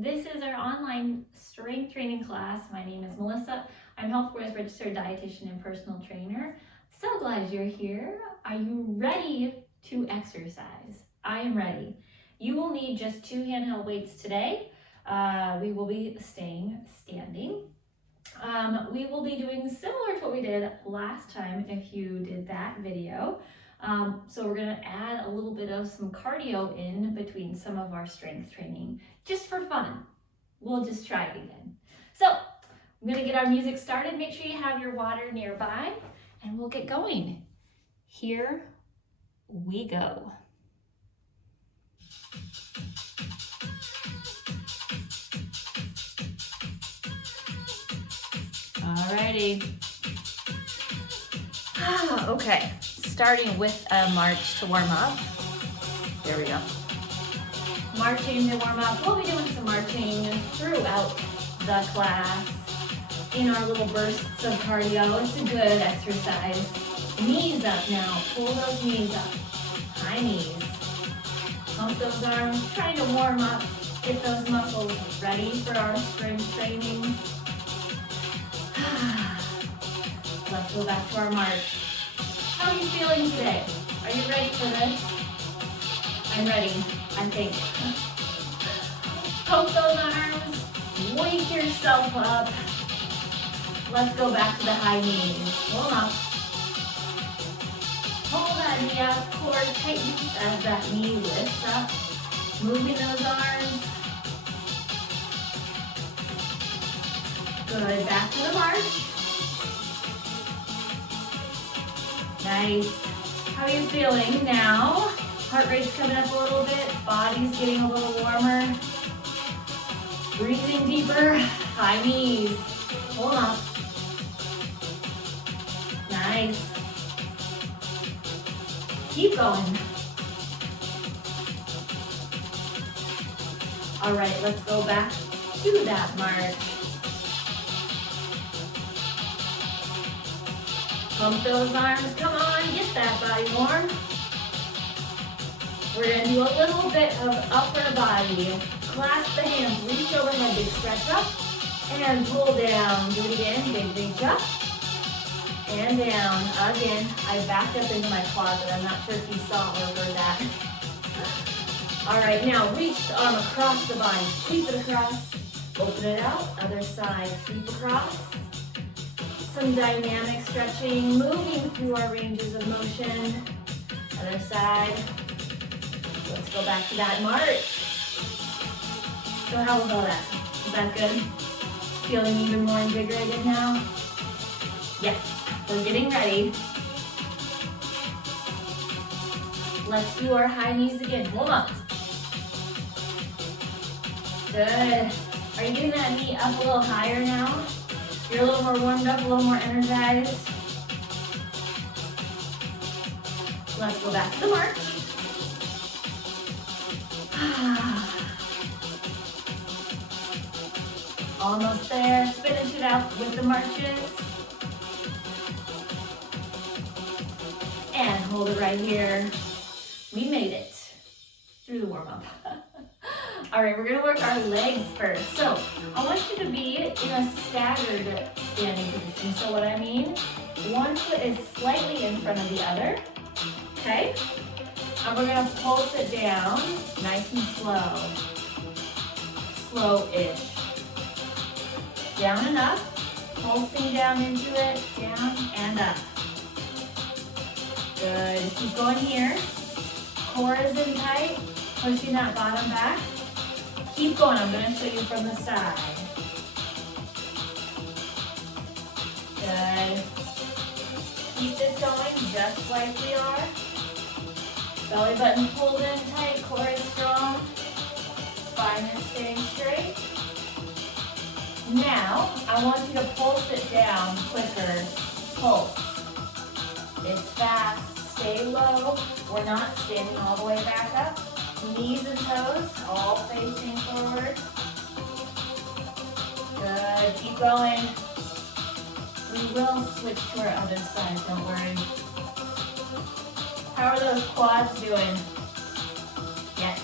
This is our online strength training class. My name is Melissa. I'm HealthWorth registered dietitian and personal trainer. So glad you're here. Are you ready to exercise? I am ready. You will need just 2 handheld weights today. We will be staying standing. We will be doing similar to what we did last time if you did that video. So we're gonna add a little bit of some cardio in between some of our strength training, just for fun. We'll just try it again. So I'm gonna get our music started. Make sure you have your water nearby and we'll get going. Here we go. Alrighty. Okay, starting with a march to warm up. There we go. Marching to warm up. We'll be doing some marching throughout the class in our little bursts of cardio. It's a good exercise. Knees up now. Pull those knees up. High knees. Pump those arms. Trying to warm up. Get those muscles ready for our strength training. Let's go back to our march. How are you feeling today? Are you ready for this? I'm ready, I think. Pump those arms. Wake yourself up. Let's go back to the high knees. Warm up. Pull that knee up. Core tightens as that knee lifts up. Moving those arms. Good, back to the march. Nice. How are you feeling now? Heart rate's coming up a little bit. Body's getting a little warmer. Breathing deeper. High knees. Hold on. Nice. Keep going. All right, let's go back to that march. Pump those arms, come on, get that body warm. We're gonna do a little bit of upper body. Clasp the hands, reach overhead, big stretch up, and pull down. Do it again, big reach up, and down. Again, I backed up into my closet. I'm not sure if you saw or heard that. All right, now reach the arm across the body, sweep it across, open it out, other side, sweep across. Some dynamic stretching, moving through our ranges of motion. Other side. Let's go back to that march. So how was all that? Is that good? Feeling even more invigorated now? Yes, we're getting ready. Let's do our high knees again. Hold on. Good. Are you getting that knee up a little higher now? You're a little more warmed up, a little more energized. Let's go back to the march. Almost there. Finish it out with the marches. And hold it right here. We made it through the warm-up. All right, we're gonna work our legs first. So I want you to be in a staggered standing position. So what I mean, one foot is slightly in front of the other, okay? And we're gonna pulse it down, nice and slow. Slow-ish. Down and up, pulsing down into it, down and up. Good, keep going here. Core is in tight, pushing that bottom back. Keep going, I'm gonna show you from the side. Good. Keep this going just like we are. Belly button pulled in tight, core is strong. Spine is staying straight. Now, I want you to pulse it down quicker. Pulse. It's fast, stay low. We're not standing all the way back up. Knees and toes, all facing forward. Good, keep going. We will switch to our other side, don't worry. How are those quads doing? Yes.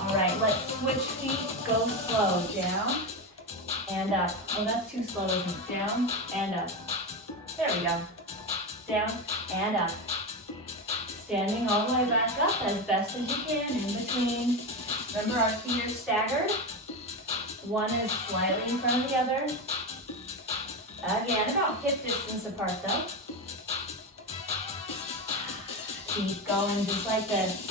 All right, let's switch feet, go slow. Down and up. Oh, that's too slow, isn't it? Down and up. There we go. Down and up. Standing all the way back up as best as you can in between. Remember, our feet are staggered. One is slightly in front of the other. Again, about hip distance apart though. Keep going just like this.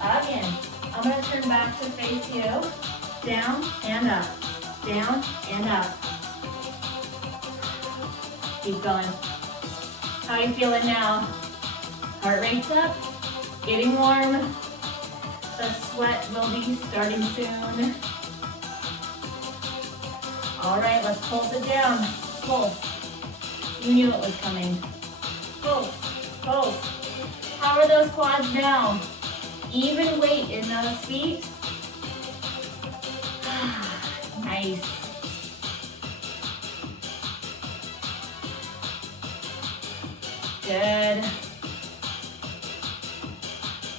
Again, I'm going to turn back to face you. Down and up. Down and up. Keep going. How are you feeling now? Heart rate's up. Getting warm. The sweat will be starting soon. All right, let's pulse it down. Pulse. You knew it was coming. Pulse. Pulse. How are those quads now? Even weight in those feet. Nice. Good.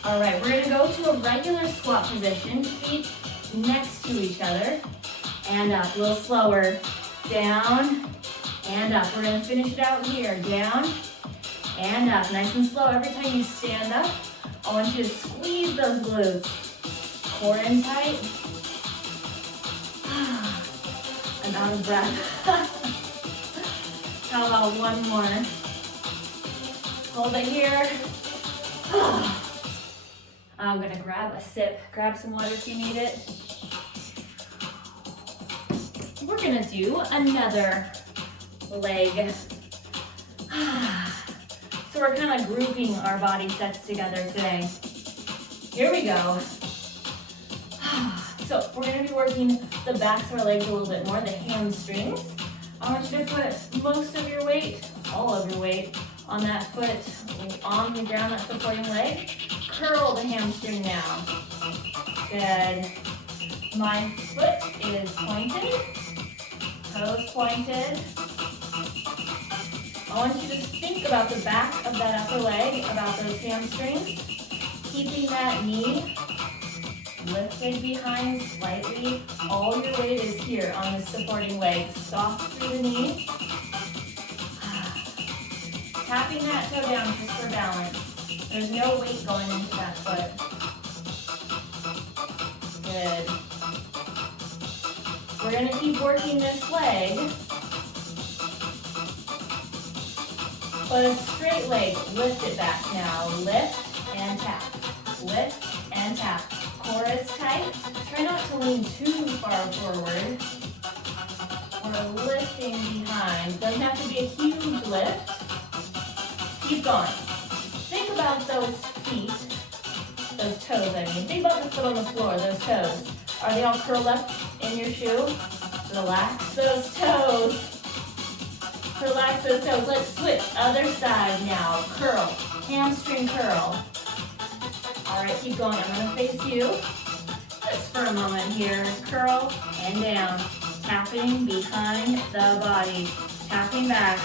All right, we're gonna go to a regular squat position, feet next to each other, and up, a little slower. Down, and up. We're gonna finish it out here. Down, and up. Nice and slow. Every time you stand up, I want you to squeeze those glutes. Core in tight. I'm out of breath. How about one more? Hold it here. I'm gonna grab a sip. Grab some water if you need it. We're gonna do another leg. So we're kind of grouping our body sets together today. Here we go. So we're going to be working the backs of our legs a little bit more, the hamstrings. I want you to put most of your weight, all of your weight, on that foot, on the ground, that supporting leg. Curl the hamstring now. Good. My foot is pointed, toes pointed. I want you to think about the back of that upper leg, about those hamstrings. Keeping that knee lifted behind slightly. All your weight is here on the supporting leg. Soft through the knee. Tapping that toe down just for balance. There's no weight going into that foot. Good. We're going to keep working this leg. But a straight leg, lift it back now. Lift and tap. Lift and tap. Core is tight. Try not to lean too far forward. We're lifting behind. Doesn't have to be a huge lift. Keep going. Think about those feet, those toes, I mean. Think about the foot on the floor, those toes. Are they all curled up in your shoe? Relax those toes. Relax those toes. Let's switch. Other side now. Curl. Hamstring curl. All right, keep going. I'm going to face you. Just for a moment here. Curl and down. Tapping behind the body. Tapping back.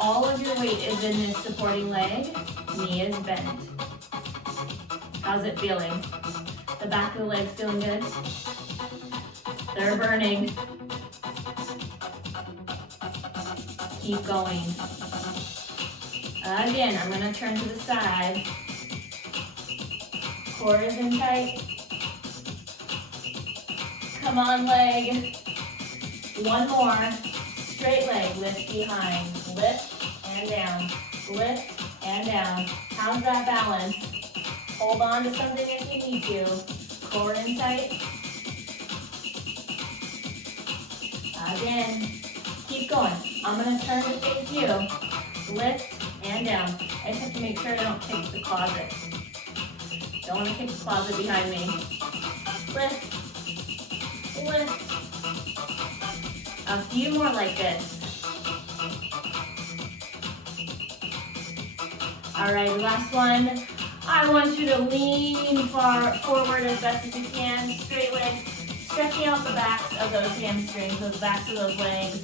All of your weight is in this supporting leg. Knee is bent. How's it feeling? The back of the legs feeling good? They're burning. Keep going. Again, I'm going to turn to the side. Core is in tight. Come on, leg. One more. Straight leg, lift behind. Lift and down. Lift and down. How's that balance? Hold on to something if you need to. Core in tight. Again. Keep going. I'm going to turn to face you. Lift and down. I just have to make sure I don't kick the closet. Don't want to kick the closet behind me. Lift. Lift. A few more like this. All right, last one. I want you to lean far forward as best as you can. Straight legs. Stretching out the backs of those hamstrings, those backs of those legs.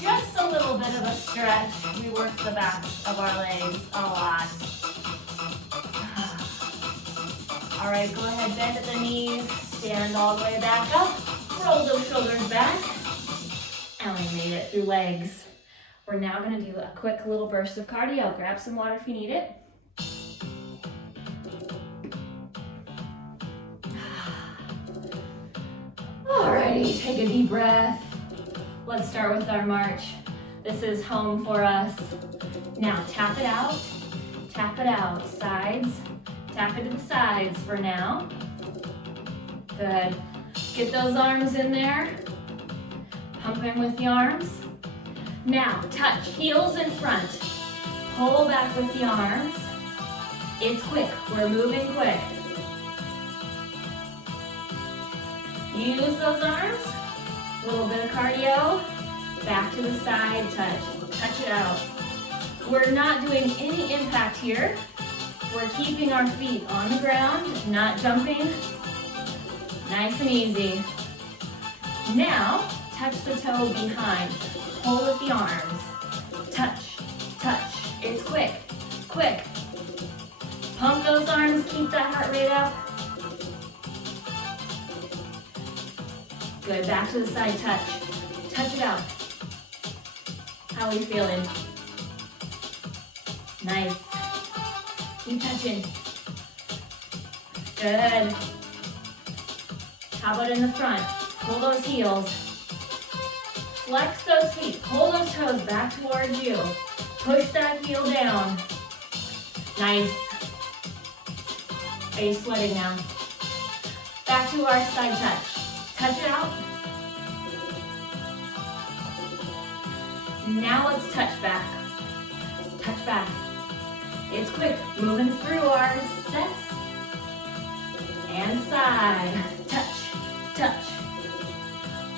Just a little bit of a stretch. We work the backs of our legs a lot. All right, go ahead, bend at the knees, stand all the way back up, roll those shoulders back, and we made it through legs. We're now gonna do a quick little burst of cardio. Grab some water if you need it. Alrighty, take a deep breath. Let's start with our march. This is home for us. Now tap it out, sides. Tap it to the sides for now. Good. Get those arms in there. Pumping with the arms. Now touch heels in front. Pull back with the arms. It's quick, we're moving quick. Use those arms. A little bit of cardio. Back to the side, touch it out. We're not doing any impact here. We're keeping our feet on the ground, not jumping. Nice and easy. Now, touch the toe behind. Pull with the arms. Touch. It's quick. Pump those arms, keep that heart rate up. Good, back to the side, touch it out. How are you feeling? Nice. Keep touching. Good. How about in the front? Pull those heels. Flex those feet. Pull those toes back towards you. Push that heel down. Nice. Are you sweating now? Back to our side touch. Touch it out. Now let's touch back. Touch back. It's quick, moving through our sets. And side, touch.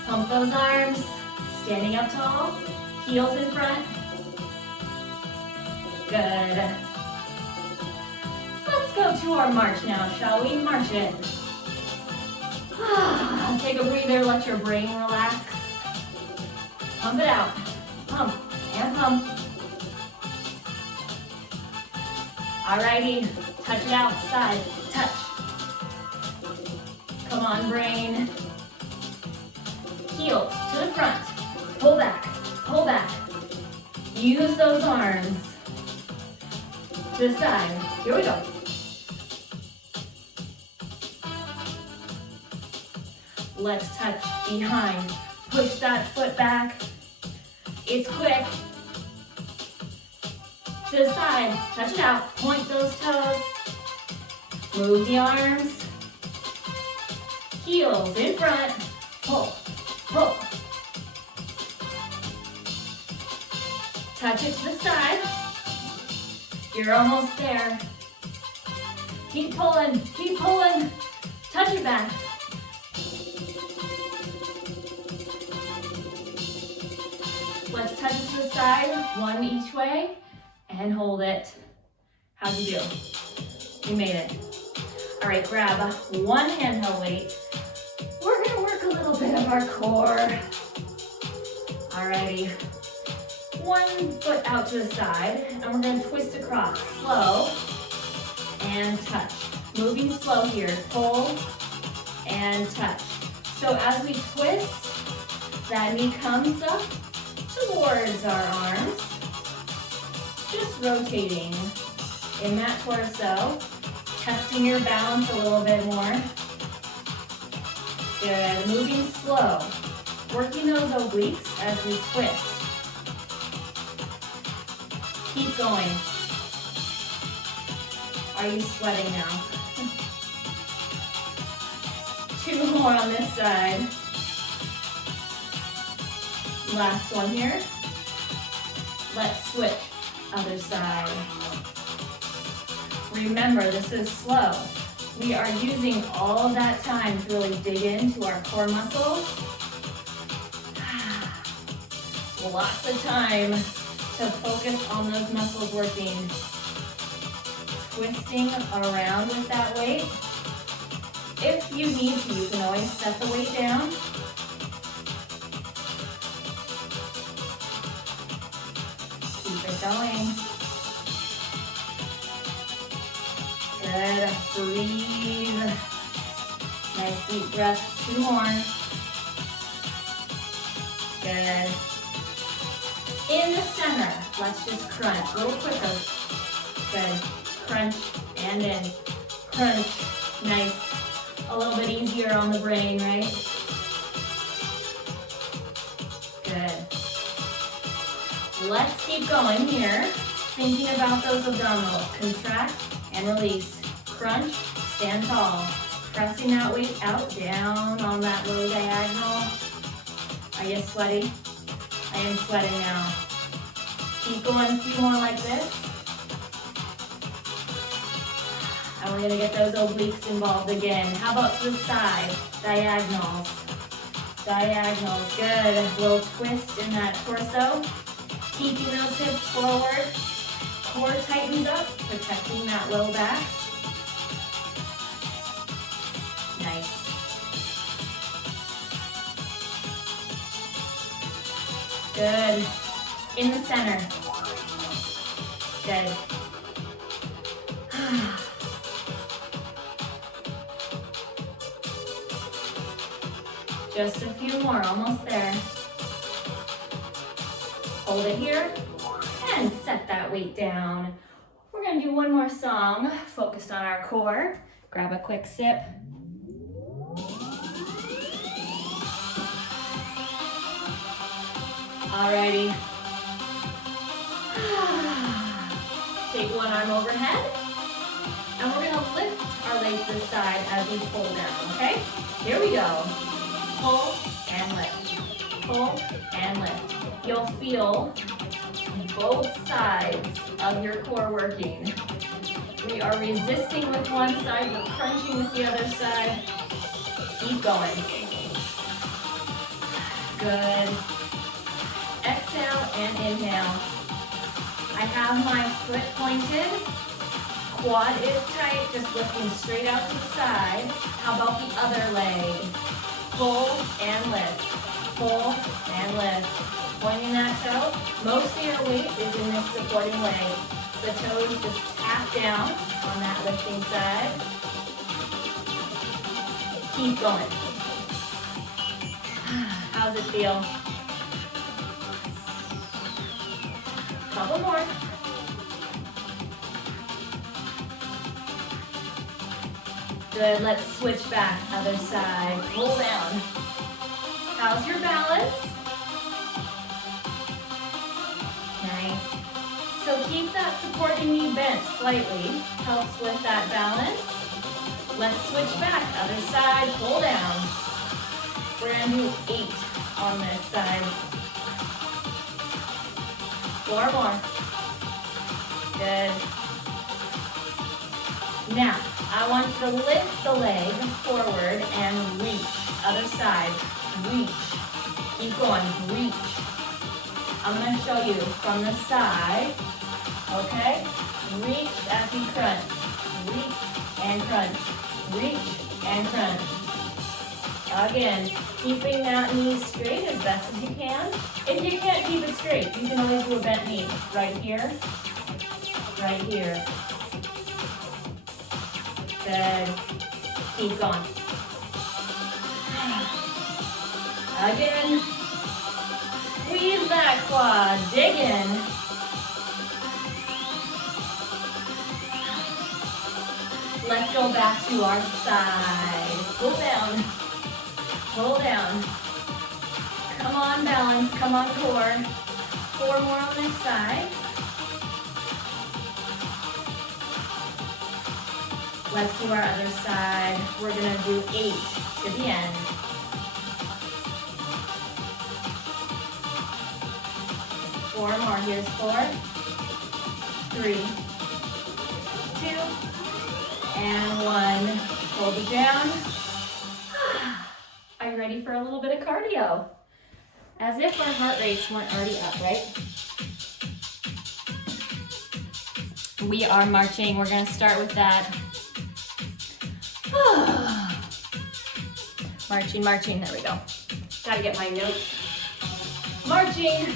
Pump those arms, standing up tall, heels in front. Good. Let's go to our march now, shall we? March it. Take a breather, let your brain relax. Pump it out, pump and pump. Alrighty, touch it out, side, touch. Come on, brain. Heels to the front, pull back. Use those arms. To the side, here we go. Let's touch behind, push that foot back. It's quick. To the side, touch it out, point those toes, move the arms, heels in front, pull. Touch it to the side, you're almost there. Keep pulling, touch it back. Let's touch it to the side, one each way. And hold it. How'd you do? You made it. All right, grab one handheld weight. We're gonna work a little bit of our core. Alrighty. One foot out to the side, and we're gonna twist across. Slow and touch. Moving slow here. Pull and touch. So as we twist, that knee comes up towards our arms. Just rotating in that torso, testing your balance a little bit more. Good, moving slow. Working those obliques as we twist. Keep going. Are you sweating now? 2 more on this side. Last one here. Let's switch. Other side. Remember, this is slow. We are using all of that time to really dig into our core muscles. Lots of time to focus on those muscles working. Twisting around with that weight. If you need to, you can always set the weight down. Keep it going. Good. Breathe. Nice deep breath. 2 more. Good. In the center, let's just crunch. A little quicker. Good. Crunch and in. Crunch. Nice. A little bit easier on the brain, right? Good. Let's keep going here. Thinking about those abdominals. Contract and release. Crunch, stand tall. Pressing that weight out, down on that low diagonal. Are you sweaty? I am sweating now. Keep going, a few more like this. And we're gonna get those obliques involved again. How about to the side? Diagonals. Diagonals, good. A little twist in that torso. Keeping those hips forward. Core tightens up, protecting that low back. Nice. Good. In the center. Good. Just a few more, almost there. Hold it here and set that weight down. We're gonna do one more song focused on our core. Grab a quick sip. Alrighty. Take one arm overhead. And we're gonna lift our legs to the side as we pull down, okay? Here we go. Pull and lift. Pull and lift. You'll feel both sides of your core working. We are resisting with one side, we're crunching with the other side. Keep going. Good. Exhale and inhale. I have my foot pointed. Quad is tight, just lifting straight out to the side. How about the other leg? Pull and lift. Pull and lift. Pointing that toe. Most of your weight is in this supporting leg. The toes just tap down on that lifting side. Keep going. How's it feel? Couple more. Good, let's switch back, other side. Pull down. How's your balance? Nice. So keep that supporting knee bent slightly. Helps with that balance. Let's switch back, other side, pull down. We're gonna do 8 on this side. 4 more. Good. Now, I want you to lift the leg forward and reach. Other side, reach. Keep going, reach. I'm gonna show you from the side, okay? Reach as you crunch. Reach and crunch. Reach and crunch. Again, keeping that knee straight as best as you can. If you can't keep it straight, you can always do a bent knee. Right here, right here. Good. Keep going. Again. Squeeze that quad. Dig in. Let's go back to our side. Pull down. Pull down. Come on, balance. Come on, core. 4 more on this side. Let's do our other side. We're gonna do 8 to the end. Four more. Here's 4, 3, 2, and 1. Hold it down. Are you ready for a little bit of cardio? As if our heart rates weren't already up, right? We are marching. We're gonna start with that. Marching, marching, there we go. Gotta get my notes. Marching.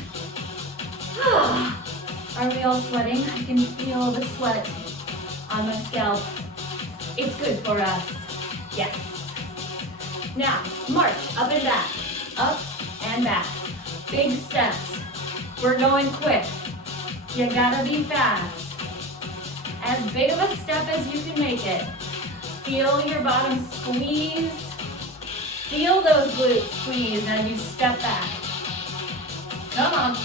Are we all sweating? I can feel the sweat on my scalp. It's good for us. Yes. Now, march up and back, up and back. Big steps. We're going quick. You gotta be fast. As big of a step as you can make it. Feel your bottom squeeze. Feel those glutes squeeze as you step back. Come on.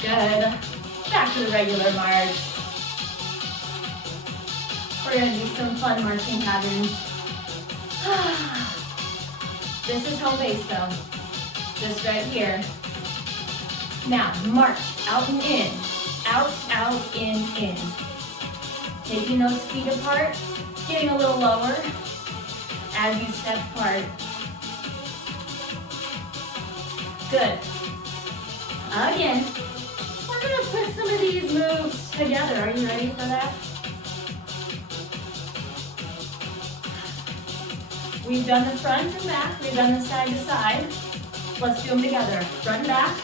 Good. Back to the regular march. We're gonna do some fun marching patterns. This is home base though. Just right here. Now, march out and in. Out, out, in. Taking those feet apart, getting a little lower as you step apart. Good. Again. We're gonna put some of these moves together. Are you ready for that? We've done the front and back. We've done the side to side. Let's do them together. Front, back,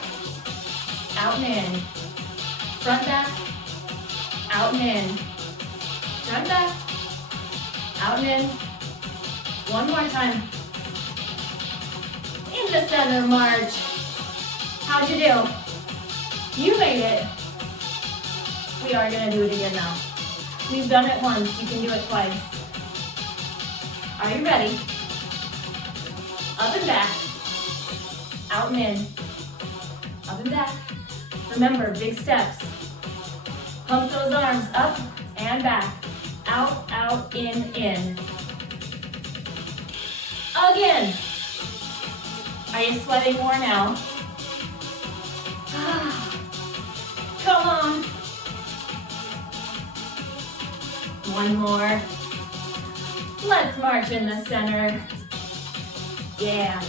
out and in. Front, back, out and in. Front, back, out and in. One more time. In the center march. How'd you do? You made it. We are gonna do it again now. We've done it once, you can do it twice. Are you ready? Up and back, out and in, up and back. Remember, big steps. Pump those arms up and back, out, out, in. Again. Are you sweating more now? Come on. One more. Let's march in the center. Yeah.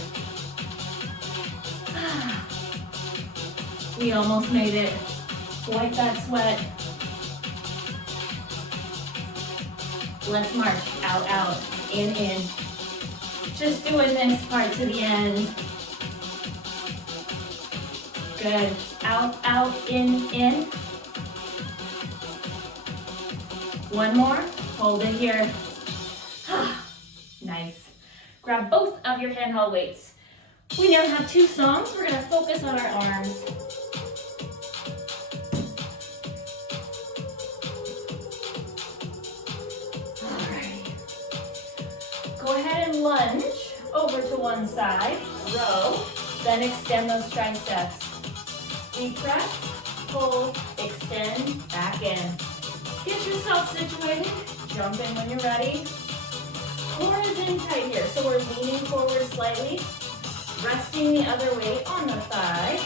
We almost made it. Wipe that sweat. Let's march out, out, in. Just doing this part to the end. Good. Out, out, in. One more. Hold it here. Nice. Grab both of your handheld weights. We now have 2 songs. We're going to focus on our arms. Alright. Go ahead and lunge over to one side. Row. Then extend those triceps. Deep breath, pull, extend, back in. Get yourself situated, jump in when you're ready. Core is in tight here, so we're leaning forward slightly, resting the other weight on the thigh.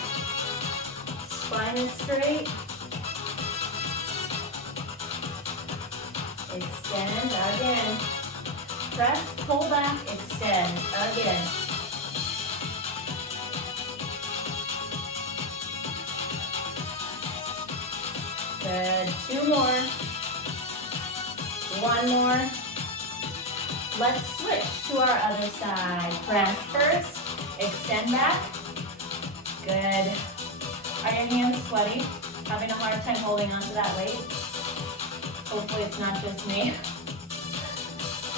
Spine is straight. Extend, again. Press, pull back, extend, again. Good. 2 more. 1 more. Let's switch to our other side. Press first. Extend back. Good. Are your hands sweaty? Having a hard time holding onto that weight? Hopefully it's not just me.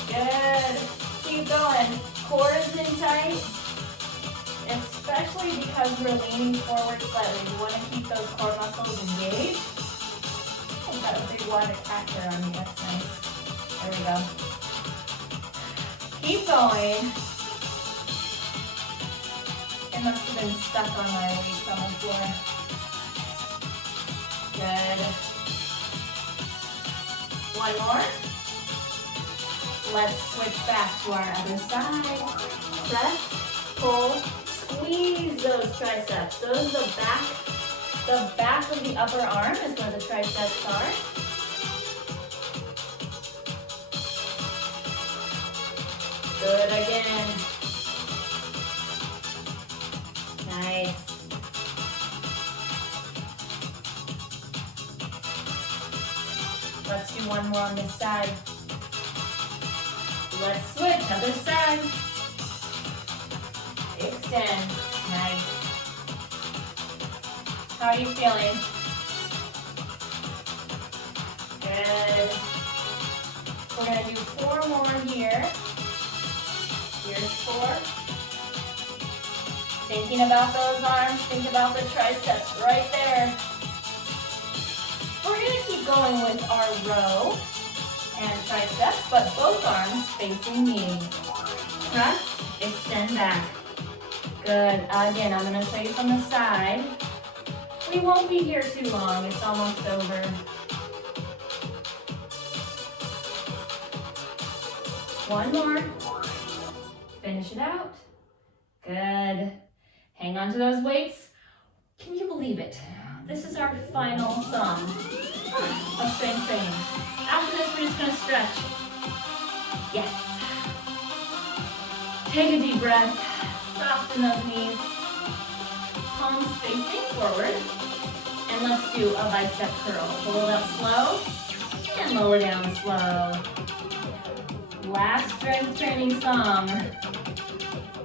Good. Keep going. Core is in tight. Especially because we're leaning forward slightly. You want to keep those core muscles engaged. I've got a big water catcher on me, that's nice. There we go. Keep going. It must have been stuck on my weights on the floor. Good. 1 more. Let's switch back to our other side. Press, pull, squeeze those triceps. Those are the back of the upper arm is where the triceps are. Good again. Nice. Let's do 1 more on this side. Let's switch, other side. Extend. Nice. How are you feeling? Good. We're going to do 4 more here. Here's 4. Thinking about those arms, think about the triceps right there. We're going to keep going with our row and triceps, but both arms facing me. Press, extend back. Good. Again, I'm going to show you from the side. We won't be here too long. It's almost over. One more. Finish it out. Good. Hang on to those weights. Can you believe it? This is our final song of strength training. After this, we're just going to stretch. Yes. Take a deep breath. Soften those knees. Palms facing forward. And let's do a bicep curl. Hold up slow and lower down slow. Last strength training song.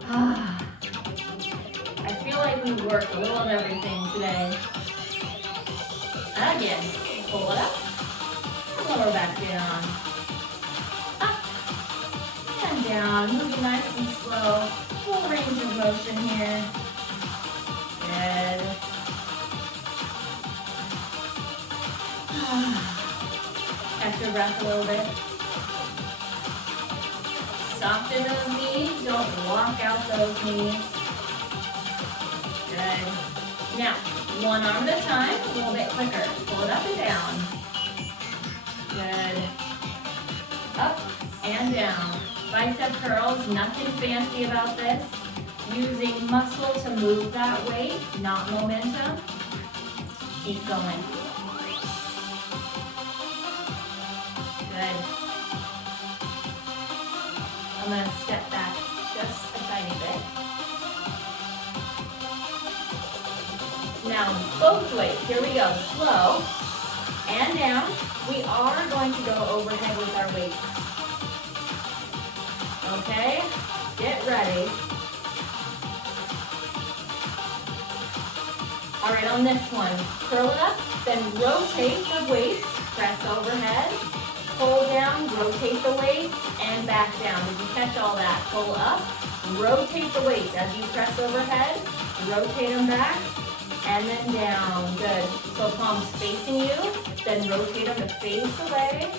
I feel like we worked a little of everything today. Again, pull it up and lower back down. Up and down. Moving nice and slow. Full range of motion here. Good. Catch your breath a little bit. Soften those knees. Don't walk out those knees. Good. Now, one arm at a time, a little bit quicker. Pull it up and down. Good. Up and down. Bicep curls, nothing fancy about this. Using muscle to move that weight, not momentum. Keep going. Good. I'm going to step back just a tiny bit. Now, both weights. Here we go. Slow and down. We are going to go overhead with our weights. Okay? Get ready. All right, on this one, curl it up, then rotate the weights. Press overhead. Pull down, rotate the weights, and back down. Did you catch all that? Pull up, rotate the weights as you press overhead, rotate them back, and then down. Good. So palms facing you, then rotate them to face away,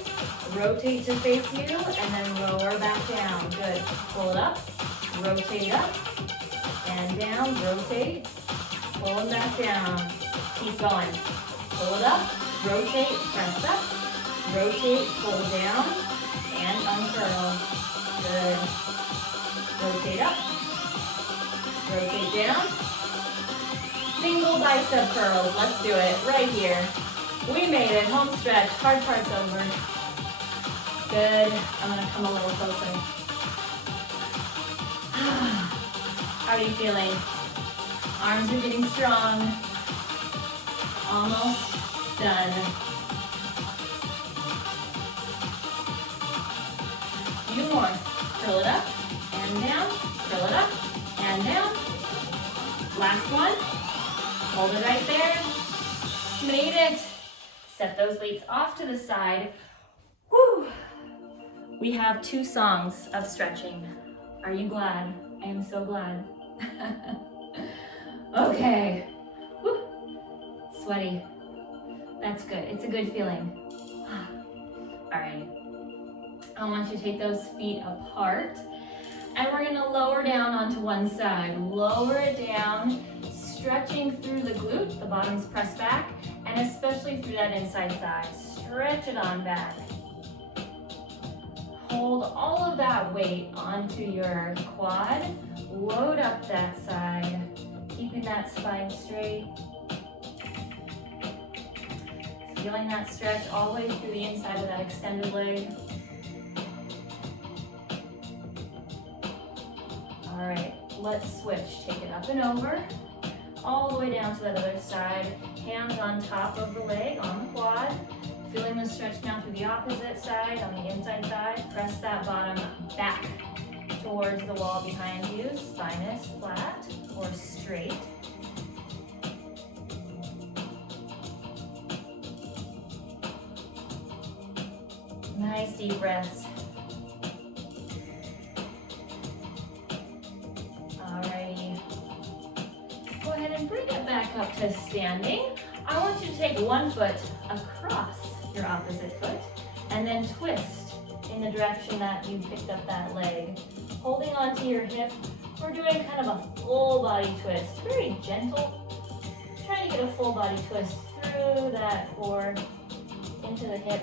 rotate to face you, and then lower back down. Good. Pull it up, rotate up, and down, rotate, pull them back down. Keep going. Pull it up, rotate, press up, rotate, pull down, and uncurl. Good. Rotate up, rotate down. Single bicep curls. Let's do it right here. We made it. Home stretch. Hard part's over. Good. I'm going to come a little closer. How are you feeling? Arms are getting strong. Almost done. Few more. Curl it up and down. Curl it up and down. Last one. Hold it right there. Made it. Set those weights off to the side. Woo! We have 2 songs of stretching. Are you glad? I am so glad. Okay. Woo. Sweaty. That's good. It's a good feeling. All right. I want you to take those feet apart. And we're going to lower down onto one side. Lower it down, stretching through the glute. The bottom's pressed back, and especially through that inside thigh. Stretch it on back. Hold all of that weight onto your quad. Load up that side, keeping that spine straight. Feeling that stretch all the way through the inside of that extended leg. All right, let's switch. Take it up and over, all the way down to that other side. Hands on top of the leg, on the quad. Feeling the stretch now through the opposite side, on the inside thigh. Press that bottom back towards the wall behind you. Spine is flat or straight. Nice deep breaths. Alrighty. Go ahead and bring it back up to standing. I want you to take one foot across your opposite foot and then twist in the direction that you picked up that leg. Holding onto your hip, we're doing kind of a full body twist, very gentle. Trying to get a full body twist through that core, into the hip.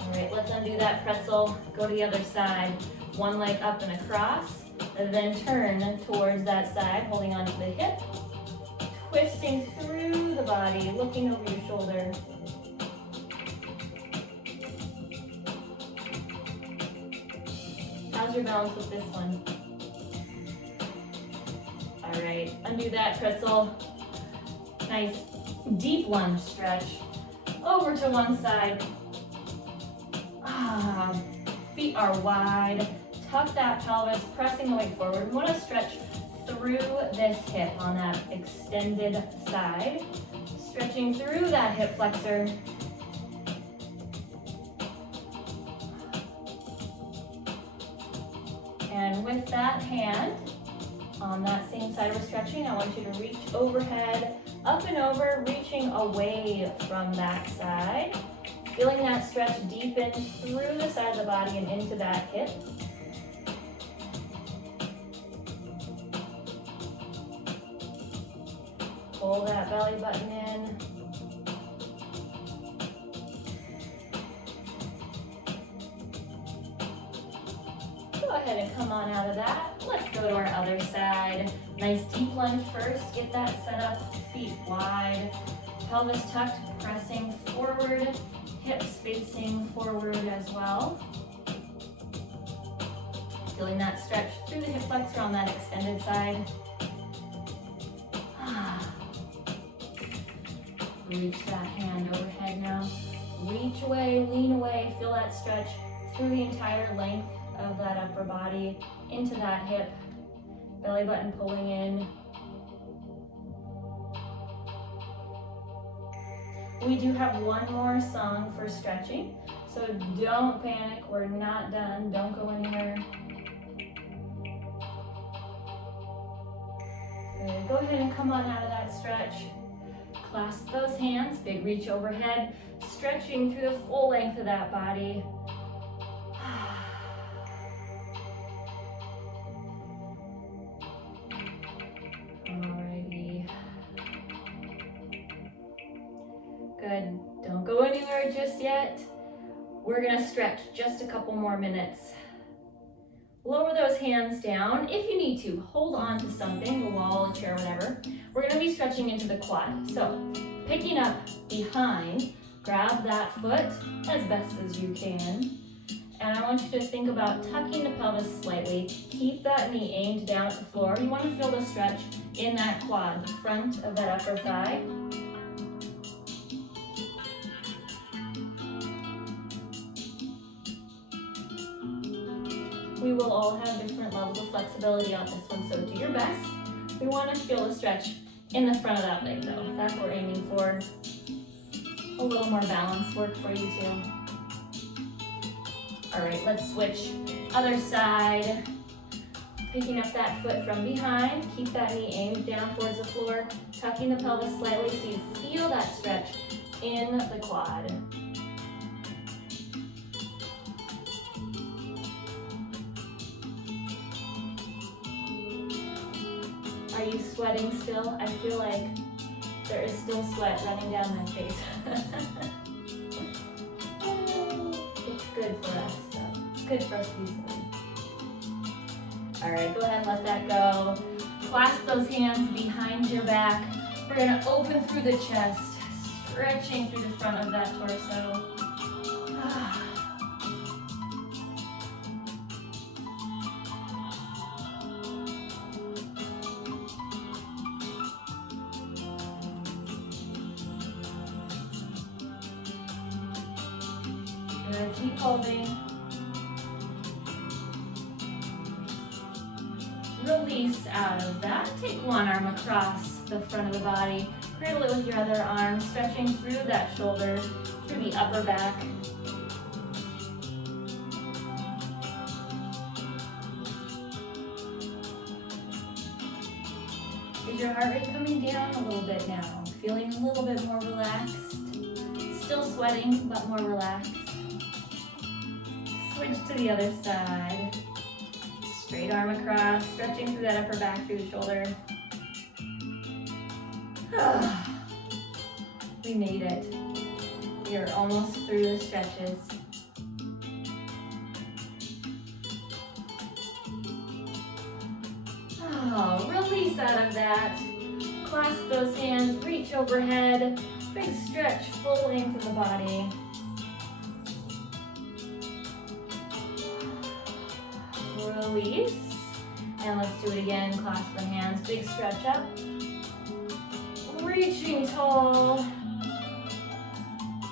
All right, let's undo that pretzel, go to the other side. One leg up and across, and then turn towards that side, holding onto the hip. Twisting through the body, looking over your shoulder. How's your balance with this one? All right, undo that pretzel. Nice deep lunge stretch. Over to one side. Feet are wide. Tuck that pelvis, pressing the weight forward. We want to stretch through this hip on that extended side. Stretching through that hip flexor. And with that hand, on that same side we're stretching, I want you to reach overhead, up and over, reaching away from that side. Feeling that stretch deepen through the side of the body and into that hip. Pull that belly button in. Go ahead and come on out of that. Let's go to our other side. Nice deep lunge first. Get that set up, feet wide. Pelvis tucked, pressing forward. Hips facing forward as well. Feeling that stretch through the hip flexor on that extended side. Reach that hand overhead now. Reach away, lean away, feel that stretch through the entire length of that upper body into that hip. Belly button pulling in. We do have one more song for stretching, so don't panic, we're not done, don't go anywhere. Good. Go ahead and come on out of that stretch. Clasp those hands, big reach overhead, stretching through the full length of that body. Alrighty. Good. Don't go anywhere just yet. We're gonna stretch just a couple more minutes. Lower those hands down. If you need to, hold on to something, a wall, a chair, whatever. We're gonna be stretching into the quad. So, picking up behind, grab that foot as best as you can. And I want you to think about tucking the pelvis slightly. Keep that knee aimed down at the floor. You wanna feel the stretch in that quad, the front of that upper thigh. We will all have different levels of flexibility on this one, so do your best. We want to feel the stretch in the front of that leg though. That's what we're aiming for. A little more balance work for you too. All right, let's switch. Other side. Picking up that foot from behind. Keep that knee aimed down towards the floor. Tucking the pelvis slightly so you feel that stretch in the quad. Are you sweating still? I feel like there is still sweat running down my face. It's good for us, so it's good for us to be sweating. All right, go ahead and let that go. Clasp those hands behind your back. We're gonna open through the chest, stretching through the front of that torso. Good, keep holding. Release out of that. Take one arm across the front of the body. Cradle it with your other arm, stretching through that shoulder, through the upper back. Is your heart rate coming down a little bit now? Feeling a little bit more relaxed? Still sweating, but more relaxed. Switch to the other side. Straight arm across, stretching through that upper back, through the shoulder. We made it. We are almost through the stretches. Release out of that. Clasp those hands, reach overhead. Big stretch, full length of the body. Release. And let's do it again. Clasp the hands, big stretch up. Reaching tall.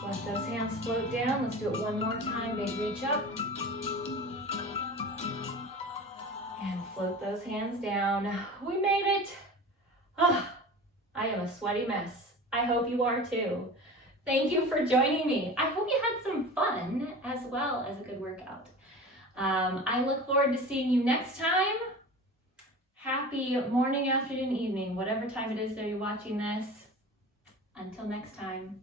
Let those hands float down. Let's do it one more time. Big reach up. And float those hands down. We made it. I am a sweaty mess. I hope you are too. Thank you for joining me. I hope you had some fun as well as a good workout. I look forward to seeing you next time. Happy morning, afternoon, evening, whatever time it is that you're watching this. Until next time.